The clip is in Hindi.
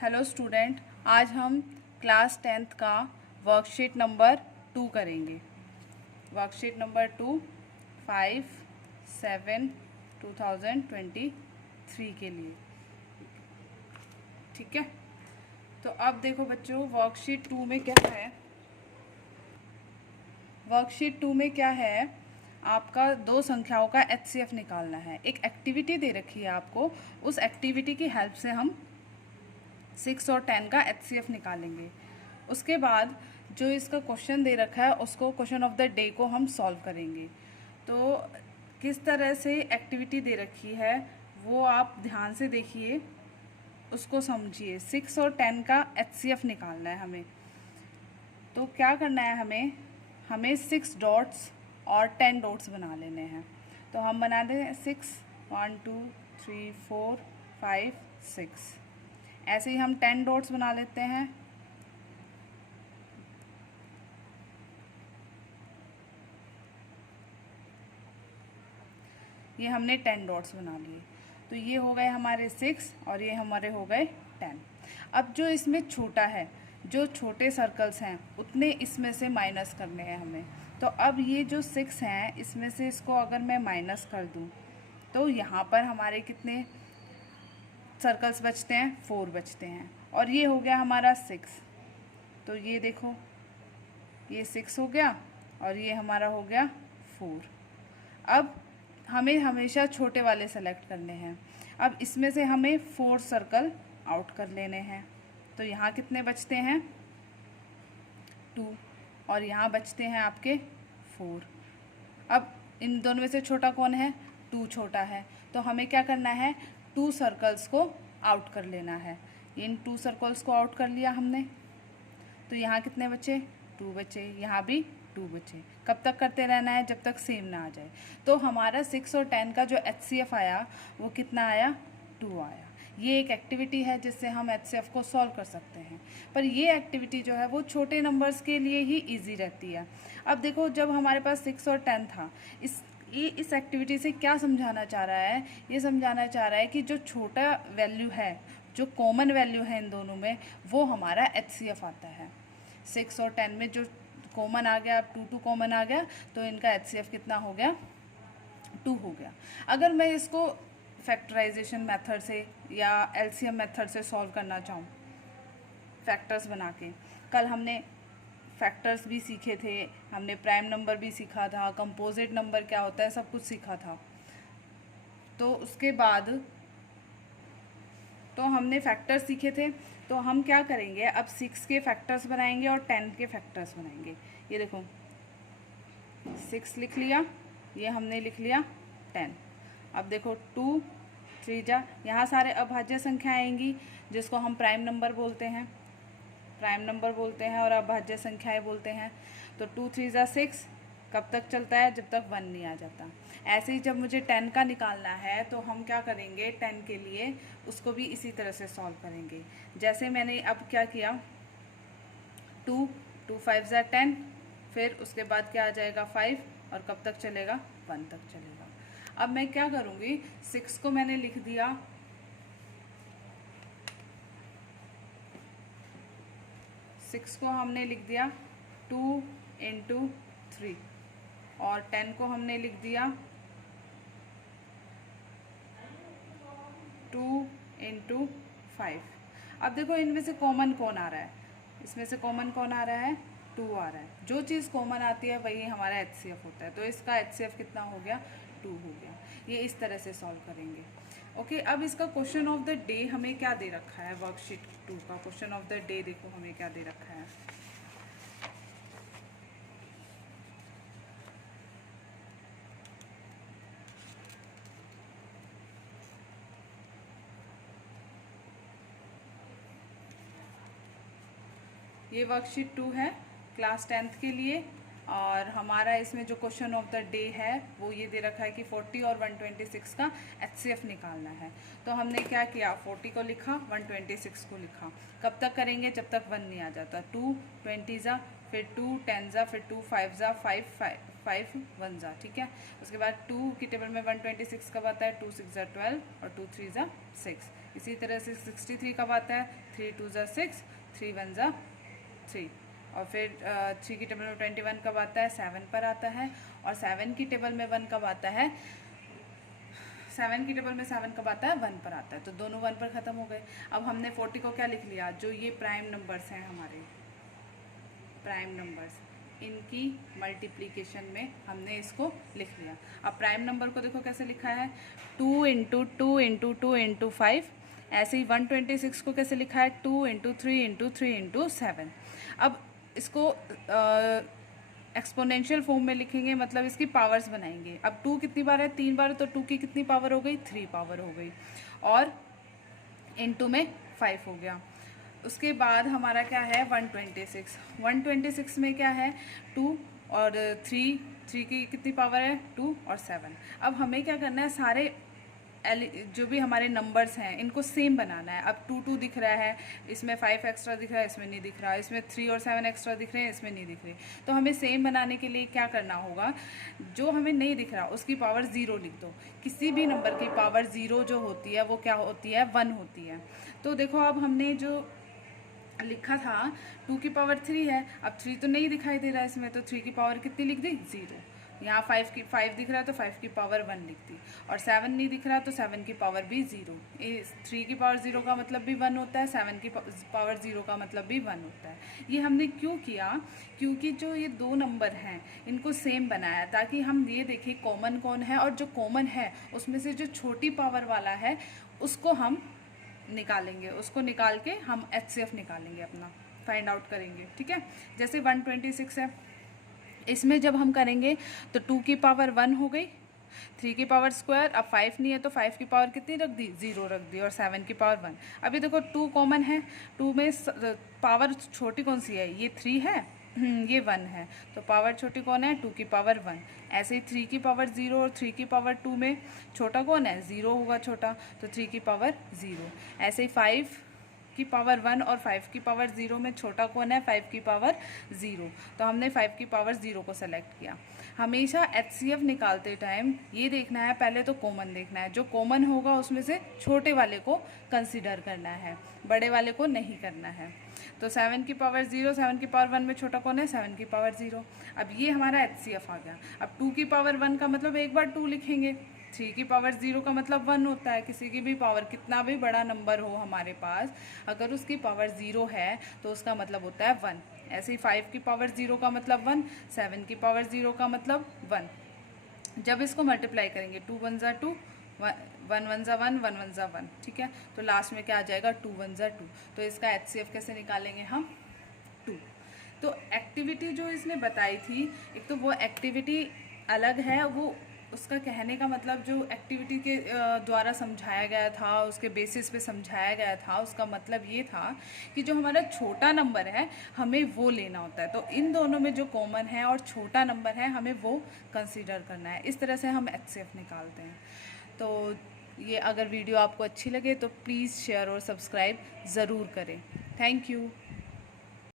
हेलो स्टूडेंट, आज हम क्लास 10th का वर्कशीट नंबर 2 करेंगे। वर्कशीट नंबर 2 5/7/2023 के लिए। ठीक है, तो अब देखो बच्चों, वर्कशीट 2 में क्या है। वर्कशीट 2 में क्या है, आपका दो संख्याओं का HCF निकालना है। एक एक्टिविटी दे रखी है आपको, उस एक्टिविटी की हेल्प से हम 6 और 10 का HCF निकालेंगे। उसके बाद जो इसका क्वेश्चन दे रखा है उसको, क्वेश्चन ऑफ द डे को हम सॉल्व करेंगे। तो किस तरह से एक्टिविटी दे रखी है वो आप ध्यान से देखिए, उसको समझिए। 6 और 10 का HCF निकालना है हमें। तो क्या करना है, हमें 6 डॉट्स और 10 डॉट्स बना लेने हैं। तो हम बना दें 6, 1 2 3 4 5 6। ऐसे ही हम 10 डॉट्स बना लेते हैं। ये हमने 10 डॉट्स बना लिए। तो ये हो गए हमारे 6 और ये हमारे हो गए 10। अब जो इसमें छोटा है, जो छोटे सर्कल्स हैं उतने इसमें से माइनस करने हैं हमें। तो अब ये जो 6 हैं इसमें से इसको अगर मैं माइनस कर दूं तो यहाँ पर हमारे कितने सर्कल्स बचते हैं? 4 बचते हैं। और ये हो गया हमारा 6। तो ये देखो, ये 6 हो गया और ये हमारा हो गया 4। अब हमें हमेशा छोटे वाले सेलेक्ट करने हैं। अब इसमें से हमें 4 सर्कल आउट कर लेने हैं। तो यहाँ कितने बचते हैं? 2। और यहाँ बचते हैं आपके 4। अब इन दोनों में से छोटा कौन है? 2 छोटा है। तो हमें क्या करना है? 2 सर्कल्स को आउट कर लेना है। इन 2 सर्कल्स को आउट कर लिया हमने। तो यहाँ कितने बचे? 2 बचे। यहाँ भी 2 बचे। कब तक करते रहना है? जब तक सेम ना आ जाए। तो हमारा 6 और 10 का जो HCF आया वो कितना आया? 2 आया। ये एक एक्टिविटी है जिससे हम HCF को सॉल्व कर सकते हैं। पर ये एक्टिविटी जो है वो छोटे नंबर्स के लिए ही ईजी रहती है। अब देखो, जब हमारे पास 6 और 10 था, इस एक्टिविटी से क्या समझाना चाह रहा है? ये समझाना चाह रहा है कि जो छोटा वैल्यू है, जो कॉमन वैल्यू है इन दोनों में, वो हमारा HCF आता है। 6 और 10 में जो कॉमन आ गया, अब 2 कॉमन आ गया, तो इनका HCF कितना हो गया? 2 हो गया। अगर मैं इसको फैक्टराइजेशन मेथड से या LCM मेथड से सॉल्व करना चाहूँ, फैक्टर्स बना के, कल हमने फैक्टर्स भी सीखे थे, हमने प्राइम नंबर भी सीखा था, कंपोजिट नंबर क्या होता है, सब कुछ सीखा था। तो उसके बाद तो हमने फैक्टर्स सीखे थे। तो हम क्या करेंगे, अब 6 के फैक्टर्स बनाएंगे और 10 के फैक्टर्स बनाएंगे। ये देखो, 6 लिख लिया, ये हमने लिख लिया 10। अब देखो 2 3 जा, यहाँ सारे अभाज्य संख्या आएंगी जिसको हम प्राइम नंबर बोलते हैं, और अभाज्य संख्याएं बोलते हैं। तो 2 3 जा 6, कब तक चलता है? जब तक 1 नहीं आ जाता। ऐसे ही जब मुझे 10 का निकालना है तो हम क्या करेंगे, 10 के लिए उसको भी इसी तरह से सॉल्व करेंगे। जैसे मैंने अब क्या किया, 2 5 जा 10, फिर उसके बाद क्या आ जाएगा 5, और कब तक चलेगा? 1 तक चलेगा। अब मैं क्या करूँगी, 6 को मैंने लिख दिया, 6 को हमने लिख दिया 2 × 3, और 10 को हमने लिख दिया 2 × 5। अब देखो, इनमें से कॉमन कौन आ रहा है? इसमें से कॉमन कौन आ रहा है? 2 आ रहा है। जो चीज़ कॉमन आती है वही हमारा HCF होता है। तो इसका HCF कितना हो गया? 2 हो गया। ये इस तरह से सॉल्व करेंगे। ओके, अब इसका क्वेश्चन ऑफ द डे हमें क्या दे रखा है? वर्कशीट 2 का क्वेश्चन ऑफ द डे देखो हमें क्या दे रखा है। ये वर्कशीट 2 है क्लास 10th के लिए, और हमारा इसमें जो क्वेश्चन ऑफ द डे है वो ये दे रखा है कि 40 और 126 का HCF निकालना है। तो हमने क्या किया, 40 को लिखा, 126 को लिखा। कब तक करेंगे? जब तक 1 नहीं आ जाता। 2 20 जा, फिर 2 10 जा, फिर 2 5 जा, 5 1 जा। ठीक है, उसके बाद 2 की टेबल में 126 कब आता है? 2 6 जा 12 और 2 3 जा 6। इसी तरह से 63 कब आता है, 3 2 ज़ा 6, 3 1 ज़ा 3। और फिर 3 की टेबल में 21 कब आता है, 7 पर आता है। और 7 की टेबल में 1 कब आता है, 7 की टेबल में 7 कब आता है, 1 पर आता है। तो दोनों 1 पर ख़त्म हो गए। अब हमने 40 को क्या लिख लिया, जो ये प्राइम नंबर्स हैं हमारे प्राइम नंबर्स, इनकी मल्टीप्लिकेशन में हमने इसको लिख लिया। अब प्राइम नंबर को देखो कैसे लिखा है, 2 × 2 × 2 × 5। ऐसे ही 126 को कैसे लिखा है, 2 × 3 × 3 × 7। अब इसको एक्सपोनेंशियल फॉर्म में लिखेंगे, मतलब इसकी पावर्स बनाएंगे। अब 2 कितनी बार है, 3 बार, तो 2 की कितनी पावर हो गई, 3 पावर हो गई। और इनटू में 5 हो गया। उसके बाद हमारा क्या है, 126। 126 में क्या है, 2 और 3 की कितनी पावर है, 2 और 7। अब हमें क्या करना है, सारे जो भी हमारे नंबर्स हैं इनको सेम बनाना है। अब 2 2 दिख रहा है, इसमें 5 एक्स्ट्रा दिख रहा है, इसमें नहीं दिख रहा, इसमें 3 और 7 एक्स्ट्रा दिख रहे हैं, इसमें नहीं दिख रही। तो हमें सेम बनाने के लिए क्या करना होगा, जो हमें नहीं दिख रहा उसकी पावर 0 लिख दो। किसी भी नंबर की पावर 0 जो होती है वो क्या होती है, 1 होती है। तो देखो अब हमने जो लिखा था 2 की पावर 3 है, अब 3 तो नहीं दिखाई दे रहा है इसमें, तो 3 की पावर कितनी लिख दी, 0। यहाँ 5 दिख रहा है तो 5 की पावर 1 लिख दी। और 7 नहीं दिख रहा तो 7 की पावर भी 0। 3 की पावर 0 का मतलब भी 1 होता है, 7 की पावर 0 का मतलब भी 1 होता है। ये हमने क्यों किया, क्योंकि जो ये दो नंबर हैं इनको सेम बनाया ताकि हम ये देखें कॉमन कौन है, और जो कॉमन है उसमें से जो छोटी पावर वाला है उसको हम निकालेंगे, उसको निकाल के हम HCF निकालेंगे, अपना फाइंड आउट करेंगे। ठीक है, जैसे 126 है, इसमें जब हम करेंगे तो 2 की पावर 1 हो गई, 3 की पावर स्क्वायर, अब 5 नहीं है तो 5 की पावर कितनी रख दी, 0 रख दी, और 7 की पावर 1। अभी देखो 2 कॉमन है, 2 में पावर छोटी कौन सी है, ये 3 है, ये 1 है, तो पावर छोटी कौन है, 2 की पावर 1। ऐसे ही 3 की पावर 0 और 3 की पावर 2 में छोटा कौन है, 0 होगा छोटा, तो 3 की पावर 0। ऐसे ही 5 की पावर 1 और 5 की पावर 0 में छोटा कौन है, 5 की पावर 0, तो हमने 5 की पावर 0 को सेलेक्ट किया। हमेशा HCF निकालते टाइम ये देखना है, पहले तो कॉमन देखना है, जो कॉमन होगा उसमें से छोटे वाले को कंसिडर करना है, बड़े वाले को नहीं करना है। तो 7 की पावर 0, 7 की पावर 1 में छोटा कौन है, 7 की पावर 0। अब ये हमारा HCF आ गया। अब 2 की पावर 1 का मतलब एक बार 2 लिखेंगे, 3 की पावर 0 का मतलब 1 होता है। किसी की भी पावर, कितना भी बड़ा नंबर हो हमारे पास, अगर उसकी पावर 0 है तो उसका मतलब होता है 1। ऐसे ही 5 की पावर 0 का मतलब 1, 7 की पावर 0 का मतलब 1। जब इसको मल्टीप्लाई करेंगे 2 1 ज़ा 2, 1 1 ज़ा 1, 1 1 ज़ा 1, ठीक है, तो लास्ट में क्या आ जाएगा, 2 1 ज़ा 2। तो इसका HCF कैसे निकालेंगे हम, 2। तो एक्टिविटी जो इसने बताई थी, एक तो वो एक्टिविटी अलग है, वो उसका कहने का मतलब जो एक्टिविटी के द्वारा समझाया गया था, उसके बेसिस पे समझाया गया था, उसका मतलब ये था कि जो हमारा छोटा नंबर है हमें वो लेना होता है। तो इन दोनों में जो कॉमन है और छोटा नंबर है हमें वो कंसीडर करना है। इस तरह से हम HCF निकालते हैं। तो ये अगर वीडियो आपको अच्छी लगे तो प्लीज़ शेयर और सब्सक्राइब ज़रूर करें। Thank you.